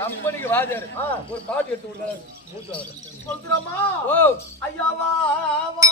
கம்பெனிக்கு வாஜாரு ஒரு பாட்டு எடுத்து விடுறாரு சொல்றோமா ஓ ஐயா வா வா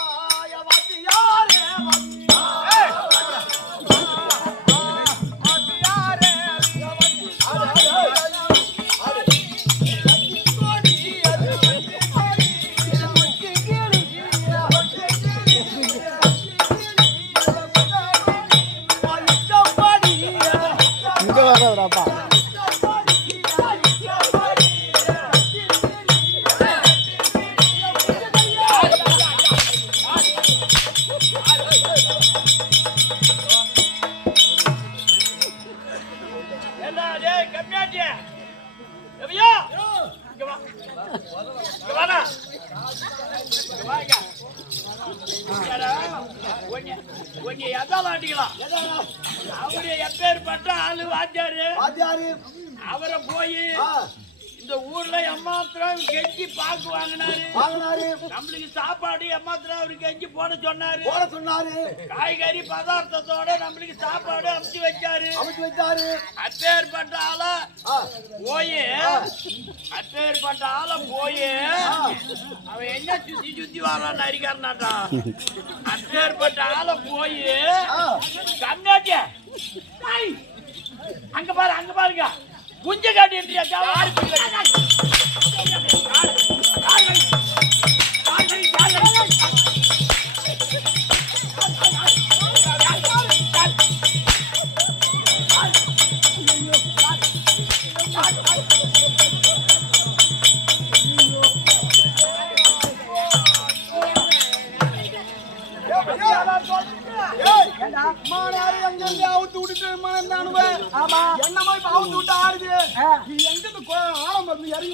யாரே அவரை போய் இந்த ஊர்ல எம்மாத்திரம் கெஞ்சி பாக்கு வாங்கினாரு. நம்மளுக்கு சாப்பாடு எம்மாத்திரம் அவரு கெஞ்சி போட சொன்னாரு. காய்கறி பதார்த்தத்தோட நம்மளுக்கு சாப்பாடு அமைச்சு வச்சாரு. அப்பேற்பட்ட ஆளை போய் அவன் என்ன சுத்தி வரான்னு அடிக்காரனாட்டா. அப்பேற்பட்ட ஆளை போய் கம்மியாட்டிய அங்க பாருங்க குஞ்ச காட்டி இறங்கி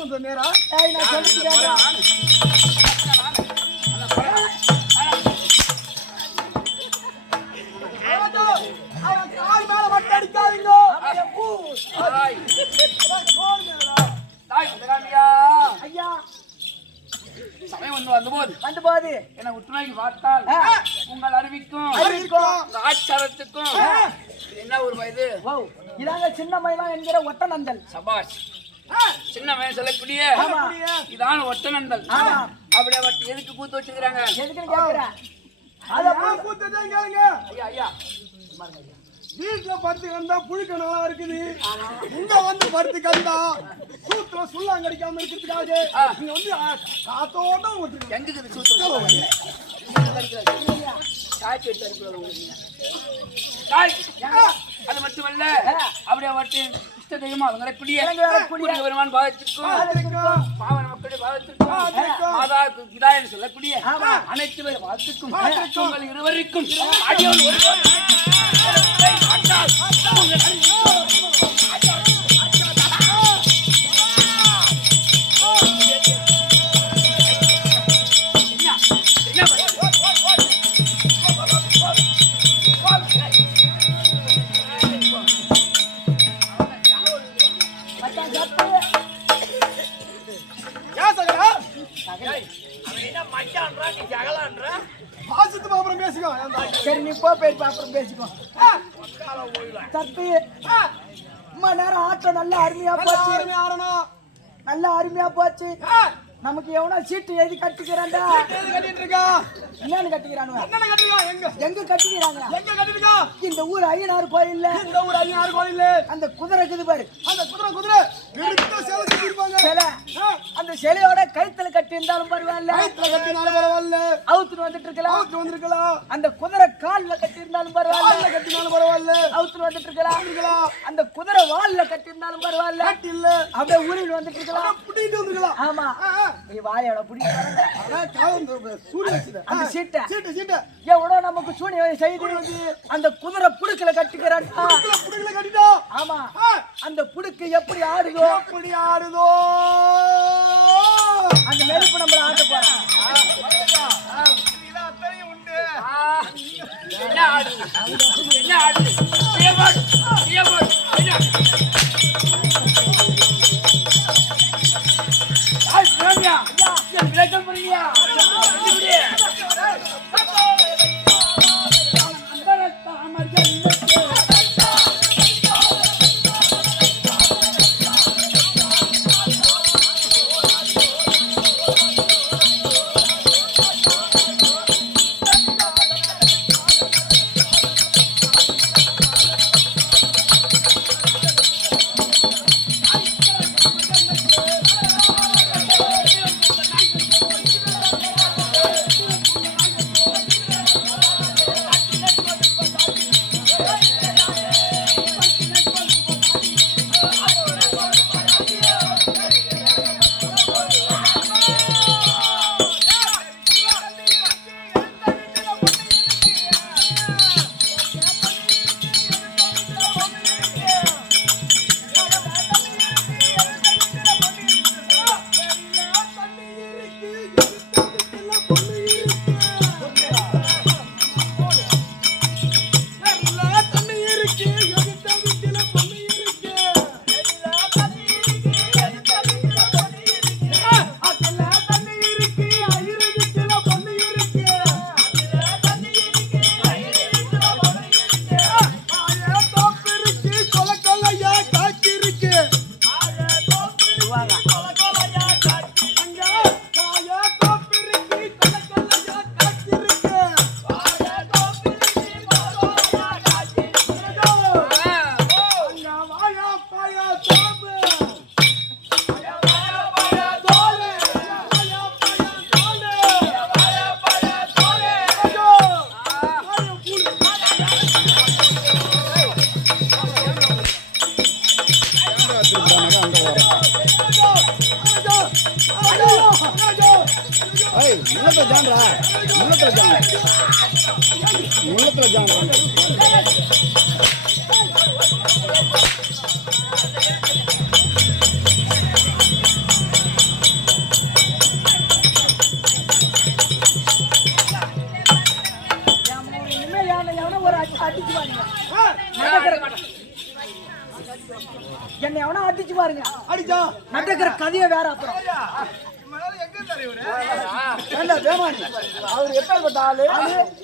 வந்த நேரம் கால் மேல மட்டை அடிக்காதீங்க. ஐயா சமயம் வந்து போது என்ன உற்றுநோக்கி பார்த்தால் உங்கள் அறிவிக்கும் ஆச்சாரத்துக்கும் என்ன ஒரு வயது இதாங்க சின்ன மயிலாம் என்கிற ஒட்டநந்தல். சபாஷ் சின்ன வயசு சொல்லக்கூடிய இதான ஒட்டநந்தல். அப்படியே எதுக்கு கூத்து வச்சிருக்காங்க? எதுக்குன்னு கேக்குறேன். ஐயா வீட்டுல பருத்தி கண்டா புழுக்க நல்லா இருக்குது. இங்க வந்து பருத்தி கண்டா சூத்துல சுள்ளம் கடிக்காம இருக்கிறதுக்காக நீங்க வந்து காத்தோட எங்க சூத்துல அது மட்டுமல்ல அப்படியே வட்டு இஷ்ட தெய்வமா அவங்களை பிடிய வருமானம் பாவத்திற்கும் பாவன மக்களுடைய பாவத்திற்கும் மாதா பிதான்னு சொல்லக்கூடிய அனைத்து பேர் வாழ்த்துக்கும் உங்கள் இருவருக்கும் சரி நீ போ போய் அப்புறம் பேசிக்கோ. சத்து அம்மா நேரம் ஆட்டம் நல்லா அருமையா போச்சு. நல்லா அருமையா போச்சு. நமக்கு எவனா சீட்டு எழுதி கட்டிக்கிறான்டா. என்னன்னு கட்டிக்கிறானுங்க? எங்க கட்டிக்கிறாங்க? இந்த ஊர் ஐயனார் கோயில்ல. அந்த குதிரை இருக்குது பாரு. அந்த குதிரை அந்த சிலையோட கழுத்துல கட்டி இருந்தாலும் பரவாயில்ல. அவுத்துட்டு வந்துட்டு இருக்கலாம். அந்த குதிரை கால்ல கட்டி இருந்தாலும் பரவாயில்ல. அவுத்துட்டு வந்துட்டு இருக்கலாம். அந்த குதிரை வால்ல கட்டி இருந்தாலும் பரவாயில்ல. அப்படியே ஊரில் வந்துட்டு இருக்கலாம். ஆமா வாயோட எவ்வளோ நமக்கு சூனிய செய்து அந்த குதிரை புடுக்கல கட்டிக்கிறான். ஆமா அந்த புடுக்கு எப்படி ஆடுதோ அந்த நெருப்பு நம்மள ஆட்ட போறான். முள்ளத்துல ஜான்ரா முள்ளத்துல ஜான் இனிமேல் எவனோ ஒரு அடிச்சு பாருங்க என்னை எவனோ அடிச்சு பாருங்க அடிச்சா நடக்கிற கதையை வேற அப்புறம் அவர் எப்பேற்பட்ட ஆளு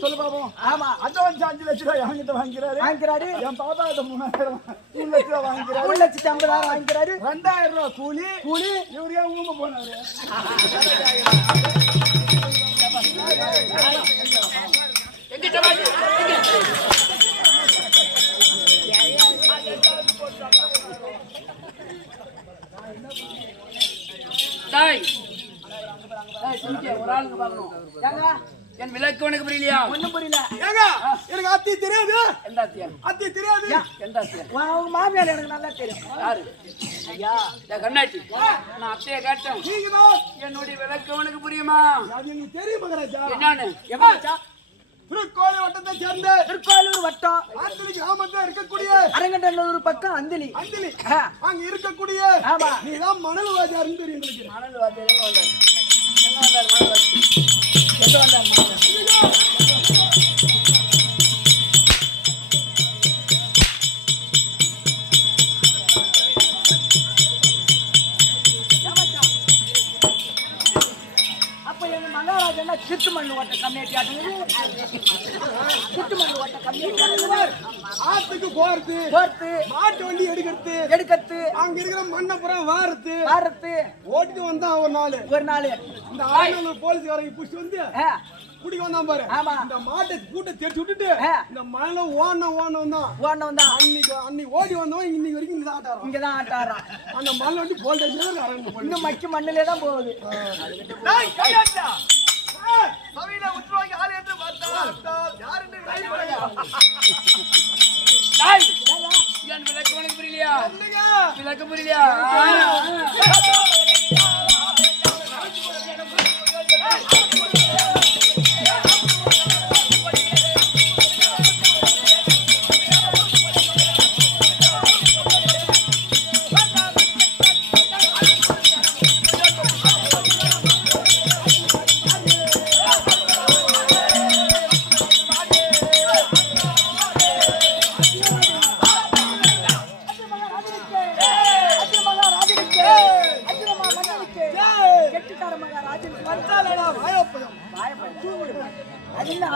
சொல்லு பாப்போம். ஆமா அட்வான்ஸ் 5 லட்சம் ரூபாய் என்கிட்ட வாங்கிக்கிறாரு. என் பாப்பா 3000 3 லட்சம் ரூபாய் வாங்கிக்கிறாரு. 3,50,000 வாங்கிக்கிறாரு. 2000 ரூபாய் கூலி இவரு ஏன் ஊம்ப போனாரு? ஒரு ஆளுக்கு பார்க்கணும். என் விளக்கு உனக்கு புரியலையா? ஒண்ணும் புரியல. ஏங்க எனக்கு அத்தி தெரியாது. எந்த அத்தியா? அத்தி தெரியாது. எந்த அத்தியா? உங்க மாமியார் எனக்கு நல்லா தெரியும். யாரு? ஐயா கண்ணாச்சி. நான் அத்தையை கேட்டேன். நீங்கதான் என்னுடைய விளக்கு உனக்கு புரியுமா? அது எனக்கு தெரியும் மகராஜா. என்னன்னு? திருக்கோயில் வட்டத்தை சேர்ந்த திருக்கோயிலூர் வட்டம் ஆந்திலி கிராமத்துல இருக்கக்கூடிய அரங்கண்டல்லூர் பக்கம் அந்திலி அங்க இருக்கக்கூடிய ஆமா நீதான் மணல் வாஜாருன்னு தெரியும் உங்களுக்கு. மணல் வாத்தியார் எங்க வந்தாரு? எங்க வந்தாரு மணல் வாத்தியார்? எங்க வந்தாரு? சிட்டு மண்ணு ஓட்ட கம்மியாட்டி ஆட்டுது. சிட்டு மண்ணு ஓட்ட கம்மியாட்டி ஆட்டுது. ஆத்துக்கு போறது மாட்டு வண்டி எடுக்கிறது அங்க இருக்கிற மண்ணை புறம் வாரத்து ஓட்டிட்டு வந்தான் ஒரு நாள் இந்த ஆளுநர் போலீஸ்காரங்க புடிச்சு வந்து குடிக்க வந்தான் பாரு. இந்த மாட்டை கூட்ட தெரிச்சு விட்டுட்டு இந்த மழை ஓடணும் தான் அன்னைக்கு ஓடி வந்தவன் இன்னைக்கு வரைக்கும் இங்கதான் ஆட்டாரான். அந்த மழை வண்டி போல்டேஜ் இன்னும் மக்கி மண்ணிலே தான் போகுது. என் விளக்கு உனக்கு புரியலையா? விளக்கு புரியலையா?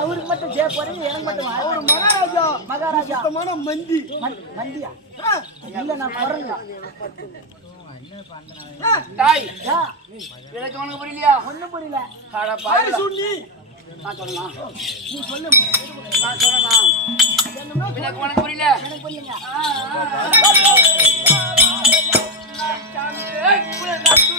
அவருக்கு மட்டும் ஜெய போறீங்க, எனக்கு மட்டும் மகாராஜா மந்தியா இல்ல நான் போறேங்க. விளக்கு உனக்கு புரியலையா? ஒண்ணும் புரியல. நான் சொல்லலாம். நீ சொல்லு. நான் சொல்லலாம். விளக்கு உனக்கு புரியல? எனக்கு புரியல.